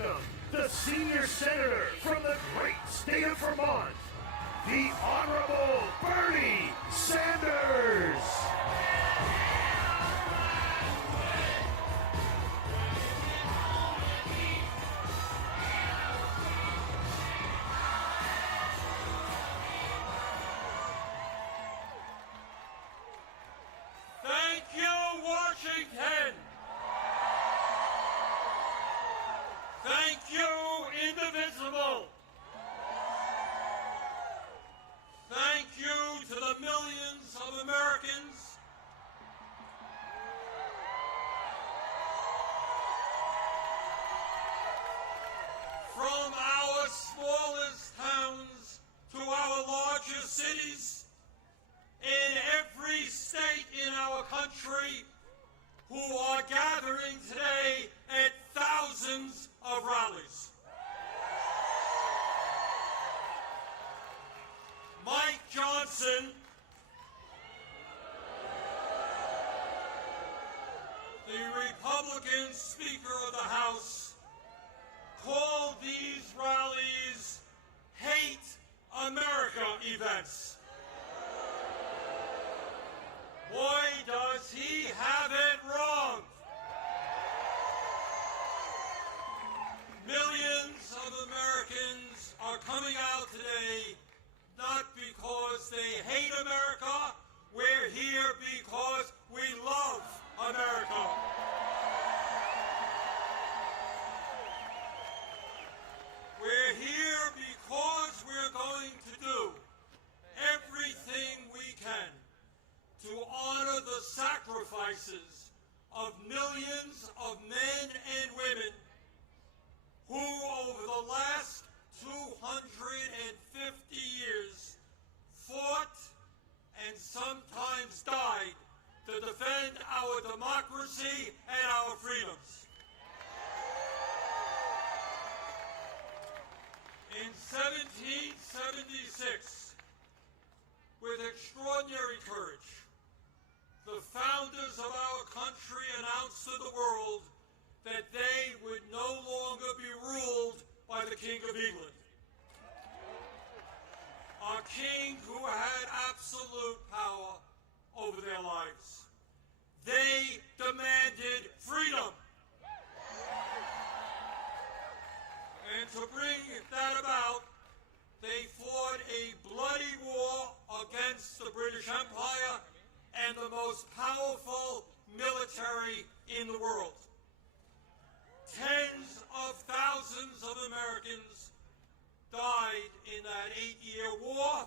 welcome the senior senator from the great state of Vermont, the Honorable Bernie Sanders. Thank you, Washington. Thank you, indivisible. Thank you to the millions of Americans from our smallest towns to our largest cities in every state in our country who are gathering today at thousands of rallies. Mike Johnson, the Republican Speaker of the House, called these rallies Hate America events. Boy, does he have it wrong. Millions of Americans are coming out today not because they hate America. We're here because we love America. We're here because we're going to do everything we can to honor the sacrifices of millions of men and women who, over the last 250 years, fought and sometimes died to defend our democracy and our freedoms. In 1776, with extraordinary courage, the founders of our country announced to the world that they would no longer be ruled by the King of England, a king who had absolute power over their lives. They demanded freedom. And to bring that about, they fought a bloody war against the British Empire and the most powerful military in the world. Tens of thousands of Americans died in that 8-year war,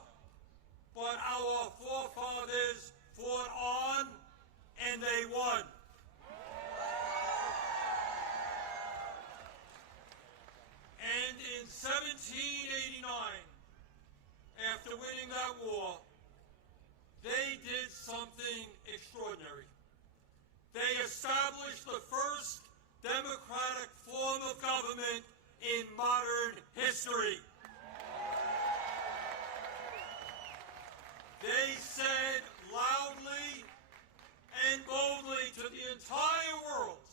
but our forefathers fought on and they won. And in 1789, after winning that war, they did something extraordinary. They established the first democratic form of government in modern history. They said loudly and boldly to the entire world,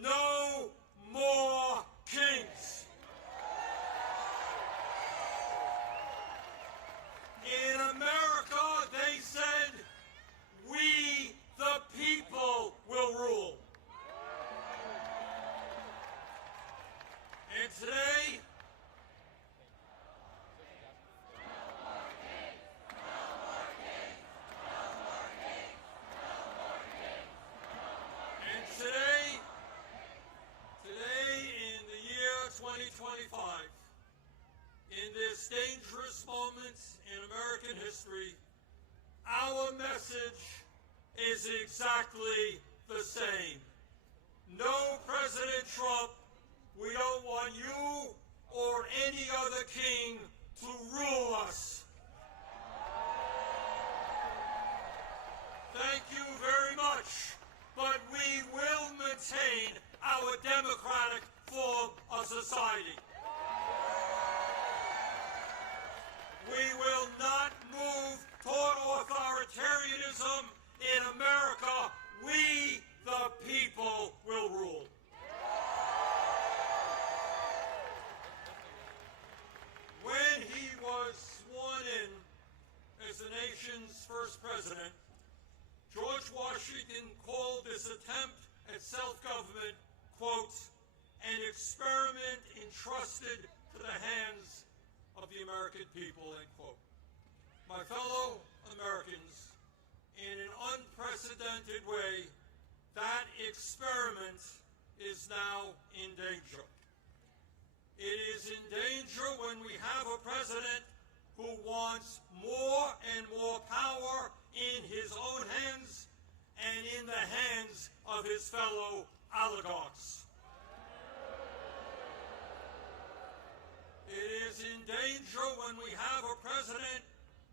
no more kings. In America, they said, we the people will rule. And today, in the year 2025, in this dangerous moment in American history, our message is exactly the same. No, President Trump, we don't want you or any other king to rule us. Thank you very much, but we will maintain our democratic form of society. We will not move toward authoritarianism in America. We, the people, will rule. nation's first president, George Washington called this attempt at self-government, quote, an experiment entrusted to the hands of the American people, end quote. My fellow Americans, in an unprecedented way, that experiment is now in danger. It is in danger when we have a president who wants more and more power in his own hands and in the hands of his fellow oligarchs. It is in danger when we have a president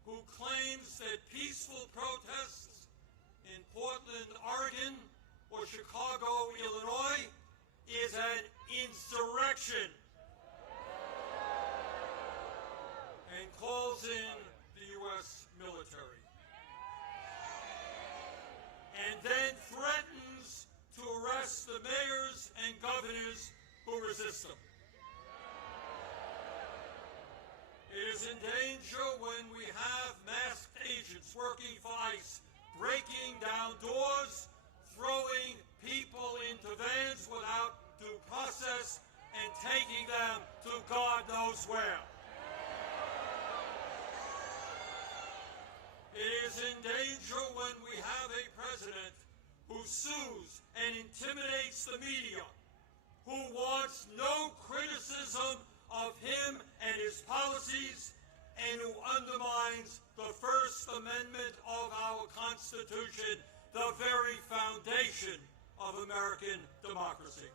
who claims that peaceful protests in Portland, Oregon, or Chicago, Illinois, is an insurrection, and calls in the U.S. military, and then threatens to arrest the mayors and governors who resist them. It is in danger when we have masked agents working for ICE, breaking down doors, throwing people into vans without due process, and taking them to God knows where. It is in danger when we have a president who sues and intimidates the media, who wants no criticism of him and his policies, and who undermines the First Amendment of our Constitution, the very foundation of American democracy.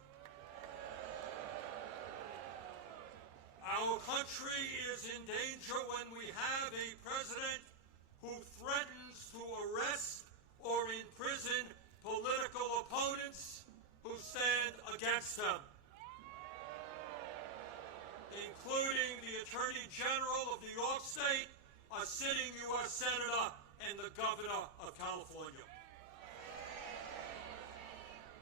Our country is in danger when we have a president who threatens to arrest or imprison political opponents who stand against them, including the Attorney General of New York State, a sitting U.S. Senator, and the Governor of California.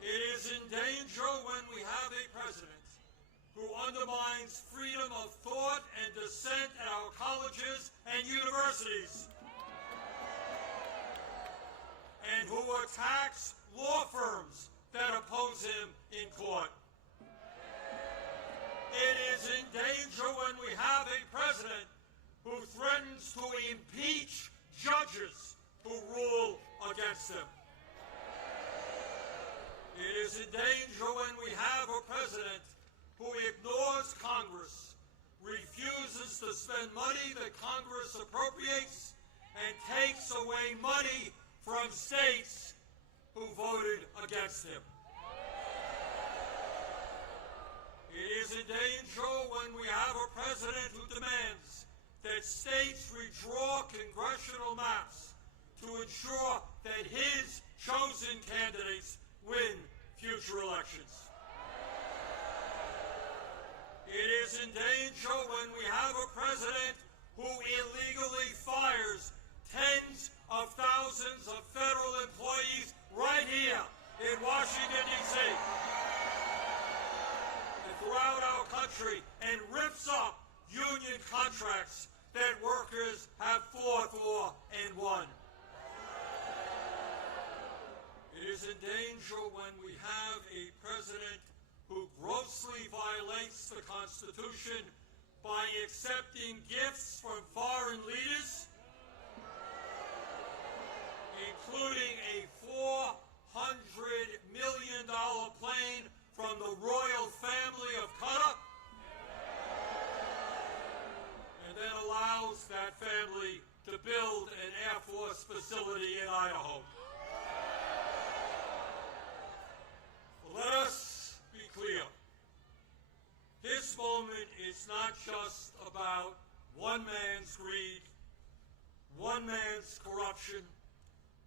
It is in danger when we have a president who undermines freedom of thought and dissent at our colleges and universities, and who attacks law firms that oppose him in court. It is in danger when we have a president who threatens to impeach judges who rule against him. It is in danger when we have a president who ignores Congress, refuses to spend money that Congress appropriates, and takes away money from states who voted against him. It is in danger when we have a president who demands that states redraw congressional maps to ensure that his chosen candidates win future elections. It is in danger when we have a president who illegally fires tens of thousands of federal employees right here in Washington, D.C., and throughout our country, and rips up union contracts that workers have fought for and won. It is in danger when we have a president who grossly violates the Constitution by accepting gifts from foreign leaders, including a $400 million plane from the royal family of Qatar, and then allows that family to build an Air Force facility in Idaho. Let us be clear. This moment is not just about one man's greed, one man's corruption,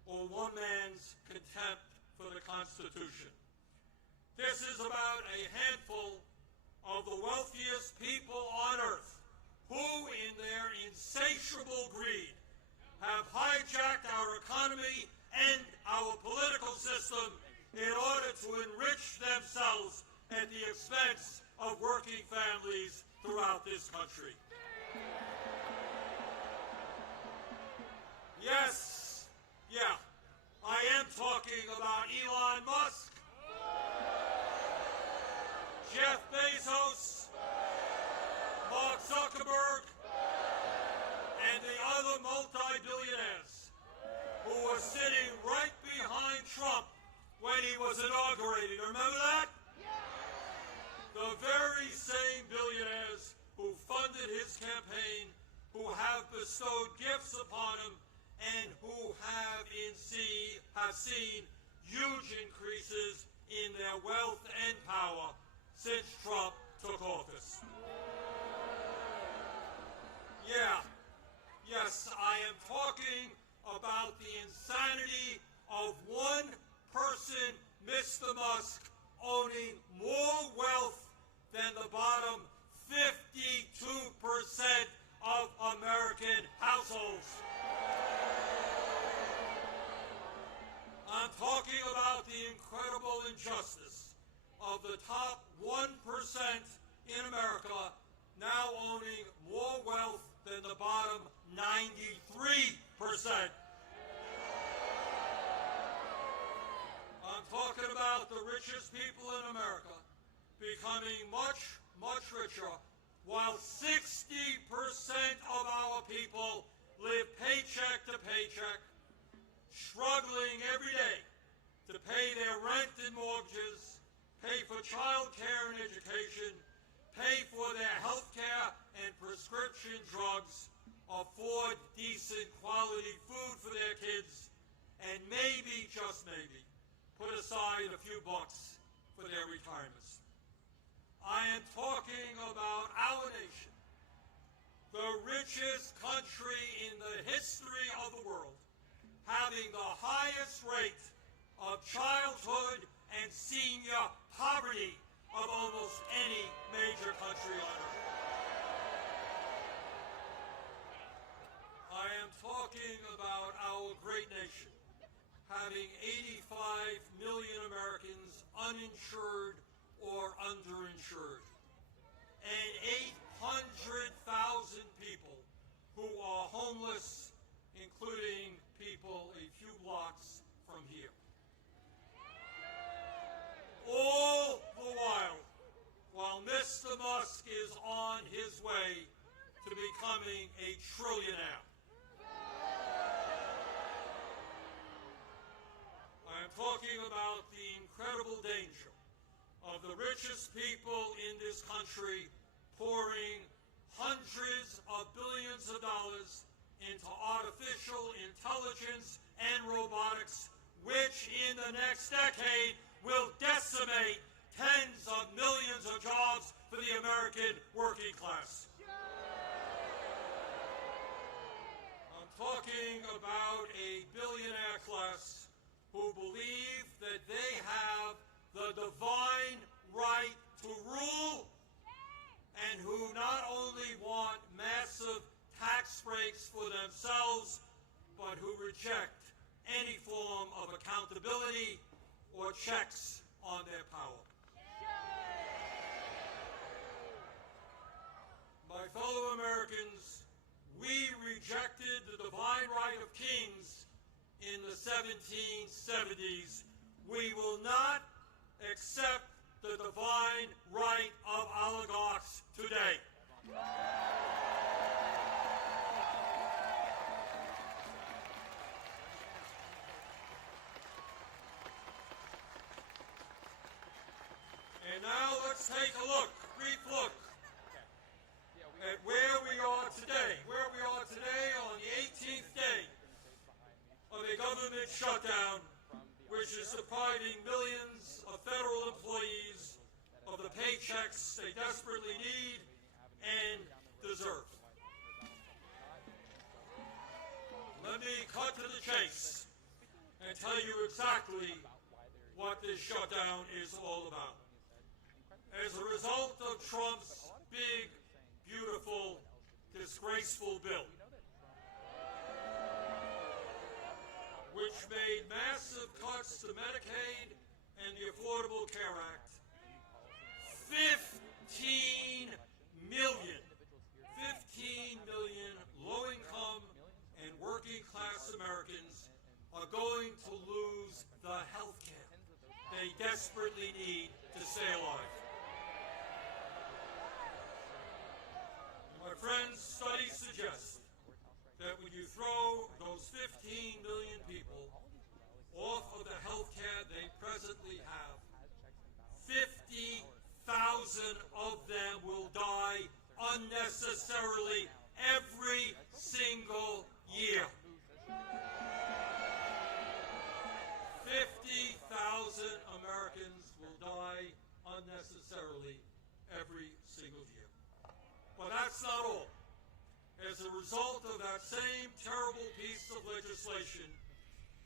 or one man's contempt for the Constitution. This is about a handful of the wealthiest people on earth who, in their insatiable greed, have hijacked our economy and our political system in order to enrich themselves at the expense of working families throughout this country. Yes, Yeah, I am talking about Elon Musk, Jeff Bezos, Mark Zuckerberg, and the other multi-billionaires who were sitting right behind Trump when he was inaugurated. Remember that? The very same billionaires who funded his campaign, who have bestowed gifts upon him, and who have seen huge increases in their wealth and power since Trump took office. Yes, I am talking about the insanity of one person, Mr. Musk, owning more wealth than the bottom 52% of American households. I'm talking about the incredible injustice of the top 1% in America now owning more wealth than the bottom 93%. I'm talking about the richest people in America becoming much, much richer, while 60% of our people live paycheck to paycheck, struggling every day to pay their rent and mortgages, pay for child care and education, pay for their health care and prescription drugs, afford decent quality food for their kids, and maybe, just maybe, put aside a few bucks for their retirements. I am talking about our nation, the richest country in the history of the world, having the highest rate of childhood and senior poverty of almost any major country on earth. I am talking about our great nation having 85 million Americans uninsured or underinsured, and 800,000 people who are homeless, including people a few blocks from here. All the while Mr. Musk is on his way to becoming a trillionaire. I am talking about the incredible danger of the richest people in this country pouring hundreds of billions of dollars into artificial intelligence and robotics, which in the next decade will decimate tens of millions of jobs for the American working class. I'm talking about a billionaire class who believe that they have the divine right to rule, and who not only want massive tax breaks for themselves, but who reject any form of accountability or checks on their power. My fellow Americans, we rejected the divine right of kings in the 1770s. We will not accept the divine right of oligarchs today. And now let's take a brief look at where we are today. Where we are today on the 18th day of a government shutdown, which is depriving millions of federal employees of the paychecks they desperately need and deserve. Let me cut to the chase and tell you exactly what this shutdown is all about. As a result of Trump's big, beautiful, disgraceful bill, which made massive cuts to Medicaid and the Affordable Care Act, 15 million low-income and working-class Americans are of them will die unnecessarily every single year. 50,000 Americans will die unnecessarily every single year. But that's not all. As a result of that same terrible piece of legislation,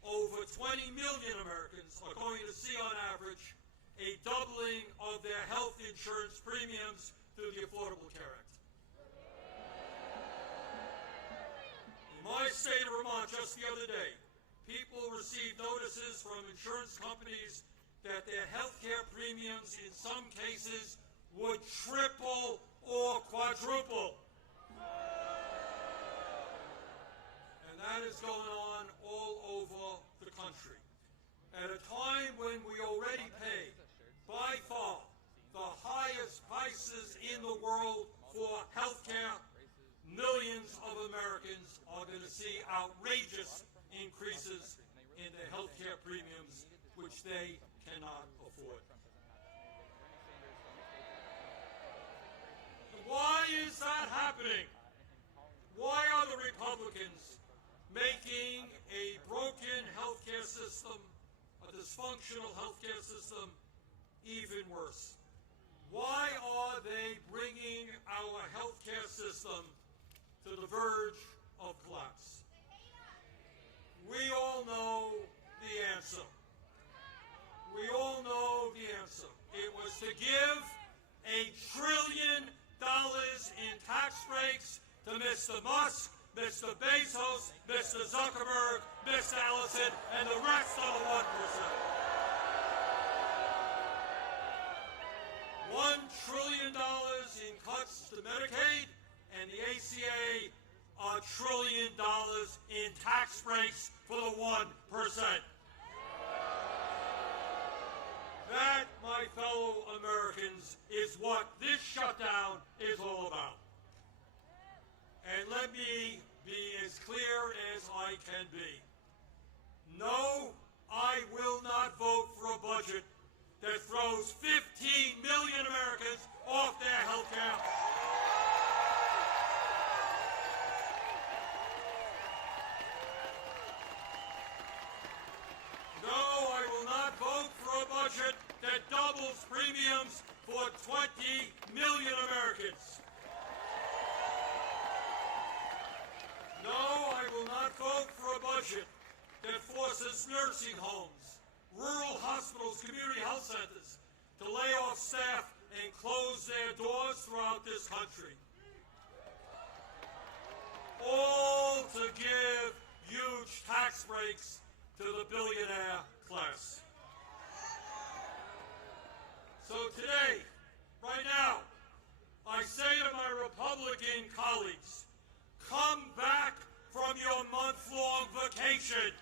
over 20 million Americans are going to see on average a doubling of their health insurance premiums through the Affordable Care Act. In my state of Vermont just the other day, people received notices from insurance companies that their health care premiums in some cases would triple or quadruple. And that is going on all over the country. At a time when we already pay, by far, the highest prices in the world for health care, millions of Americans are going to see outrageous increases in their health care premiums, which they cannot afford. Why is that happening? Why are the Republicans making a broken healthcare system, a dysfunctional healthcare system, even worse? Why are they bringing our healthcare system to the verge of collapse? We all know the answer. We all know the answer. It was to give $1 trillion in tax breaks to Mr. Musk, Mr. Bezos, Mr. Zuckerberg, Mr. Ellison, and the rest of the 1%. $1 trillion in cuts to Medicaid, and the ACA $1 trillion in tax breaks for the 1%. That, my fellow Americans, is what this shutdown is all about. And let me be as clear as I can be. No, I will not vote for a budget that throws 15 million Americans off their health care. No, I will not vote for a budget that doubles premiums for 20 million Americans. No, I will not vote for a budget that forces nursing homes, rural hospitals, community health centers to lay off staff and close their doors throughout this country. All to give huge tax breaks to the billionaire class. So today, right now, I say to my Republican colleagues, come back from your month-long vacation.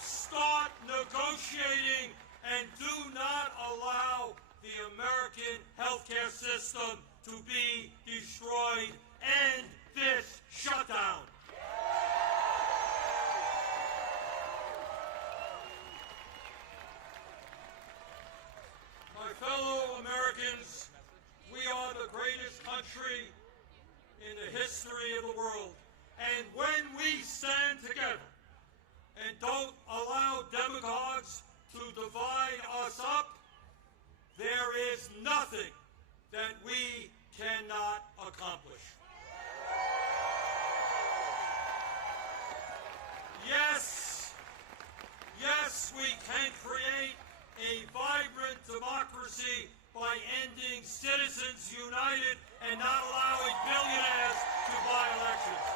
Start negotiating and do not allow the American healthcare system to be destroyed. End this shutdown. My fellow Americans, we are the greatest country in the history of the world. And when we stand together and don't allow demagogues to divide us up, there is nothing that we cannot accomplish. Yes, we can create a vibrant democracy by ending Citizens United and not allowing billionaires to buy elections.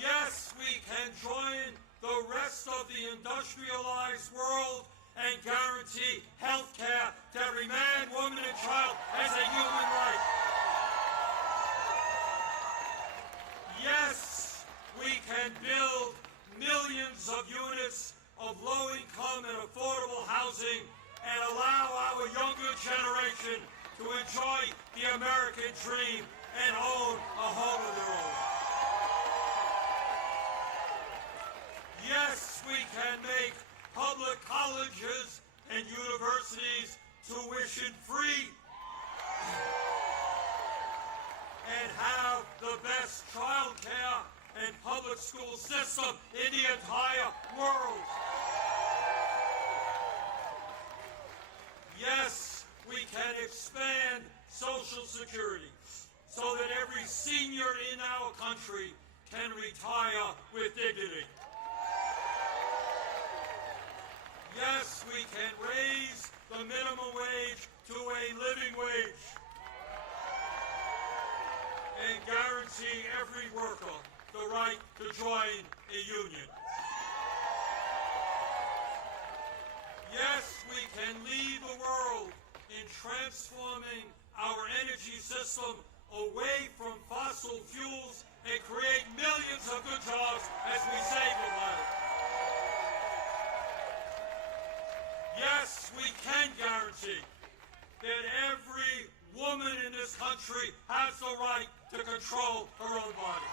Yes, we can join the rest of the industrialized world and guarantee health care to every man, woman, and child as a human right. Yes, we can build millions of units of low-income and affordable housing and allow our younger generation to enjoy the American dream and own a home of their own. we can make public colleges and universities tuition-free and have the best child care and public school system in the entire world. Yes, we can expand Social Security so that every senior in our country can retire with dignity. Yes, we can raise the minimum wage to a living wage and guarantee every worker the right to join a union. Yes, we can lead the world in transforming our energy system away from fossil fuels and create millions of good jobs as we save the planet. Yes, we can guarantee that every woman in this country has the right to control her own body.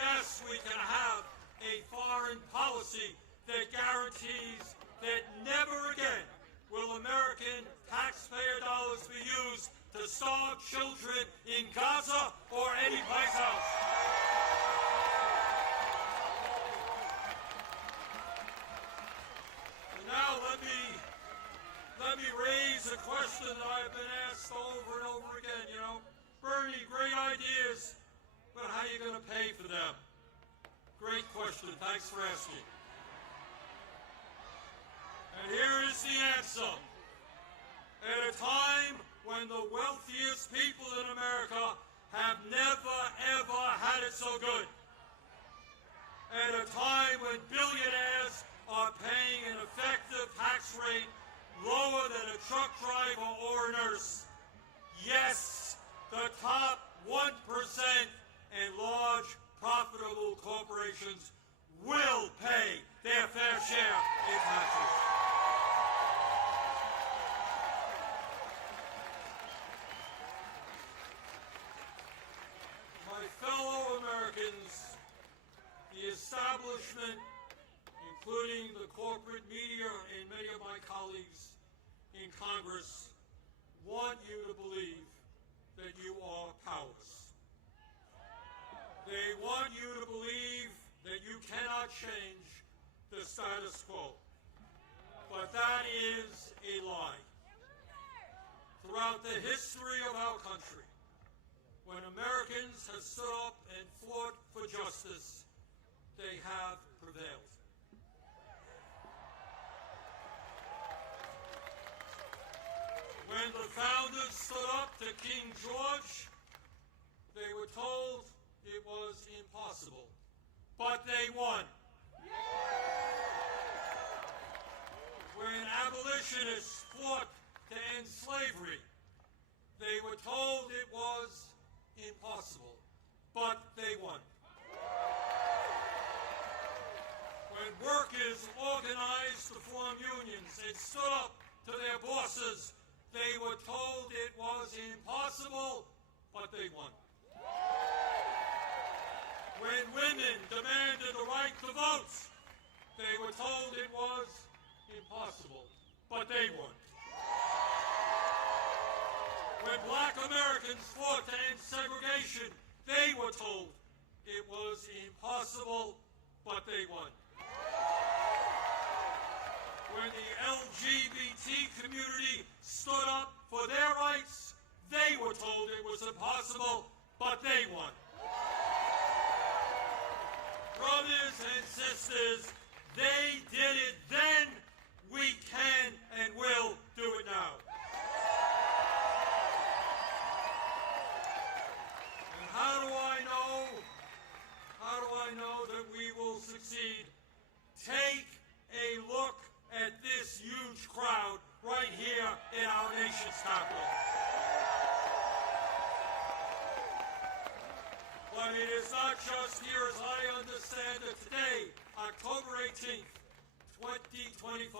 Yes, we can have a foreign policy that guarantees that never again will American taxpayer dollars be used to starve children in Gaza or anyplace else. And now let me raise a question that I've been asked over and over again. You know, Bernie, great ideas, but how are you going to pay for them? Great question. Thanks for asking. And here is the answer. At a time when the wealthiest people in America have never, ever had it so good, at a time when billionaires are paying an effective tax rate lower than a truck driver or a nurse, yes, the top 1% and large profitable corporations will pay their fair share in taxes. My fellow Americans, the establishment, including the corporate media and many of my colleagues in Congress, want you to believe that you are powerless. They want you to believe that you cannot change the status quo. But that is a lie. Throughout the history of our country, when Americans have stood up and fought for justice, they have prevailed. When the founders stood up to King George, they were told it was impossible, but they won. When abolitionists fought to end slavery, they were told it was impossible, but they won. When workers organized to form unions and stood up to their bosses, they were told it was impossible, but they won. When women demanded the right to vote, they were told it was impossible, but they won. When black Americans fought to end segregation, they were told it was impossible, but they won. When the LGBT community stood up for their rights, they were told it was impossible, but they won. Brothers and sisters, they did it then, we can and will do it now. And how do I know that we will succeed? Take a look at this huge crowd right here in our nation's capital. But it is not just here, as I understand it today, October 18th, 2025,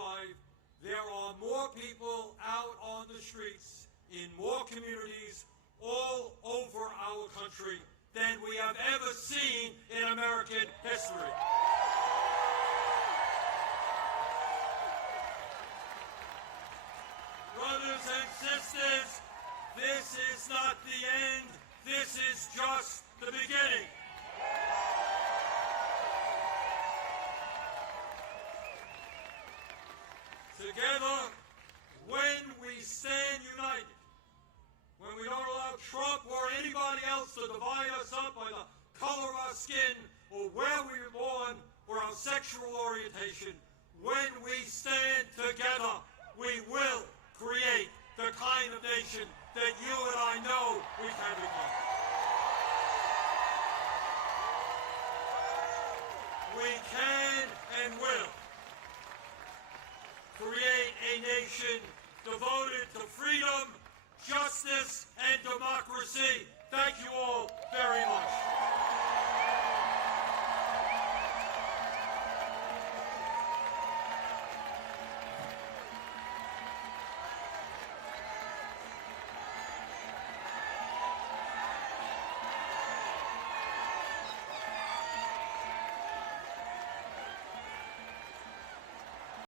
there are more people out on the streets in more communities all over our country than we have ever seen in American history. Brothers and sisters, this is not the end. This is just the beginning. Together, when we stand united, when we don't allow Trump or anybody else to divide us up by the color of our skin or where we were born or our sexual orientation, when we stand together, we will create the kind of nation that you and I know we can become. We can and will create a nation devoted to freedom, justice, and democracy. Thank you all very much.